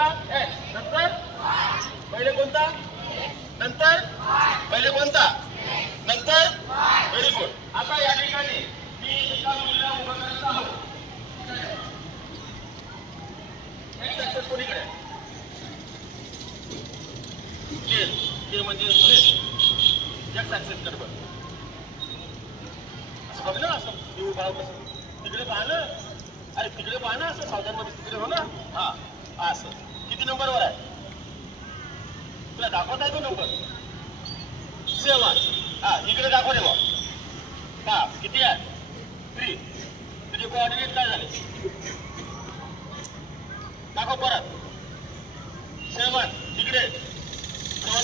कोणता नंतर पहिले कोणता नंतर पहिले कोणता नंतर व्हेरी गुड. आता या ठिकाणी मी एका मुलीला उभा करत आहोत. सक्सेस कोणीकडे ते म्हणजे एक सक्सेस कर बघ असं बघ ना असं मी उभा कसं तिकडे पाहणं अरे तिकडे पाहणं असं सावधानमध्ये तिकडे हो ना हा असं किती नंबरवर आहे तुला दाखवता आहे तो नंबर 7 हा इकडे दाखव रे बा हा किती आहे 3 तुझे कोऑर्डिनेट काय झाले दाखव परत 7 तिकडे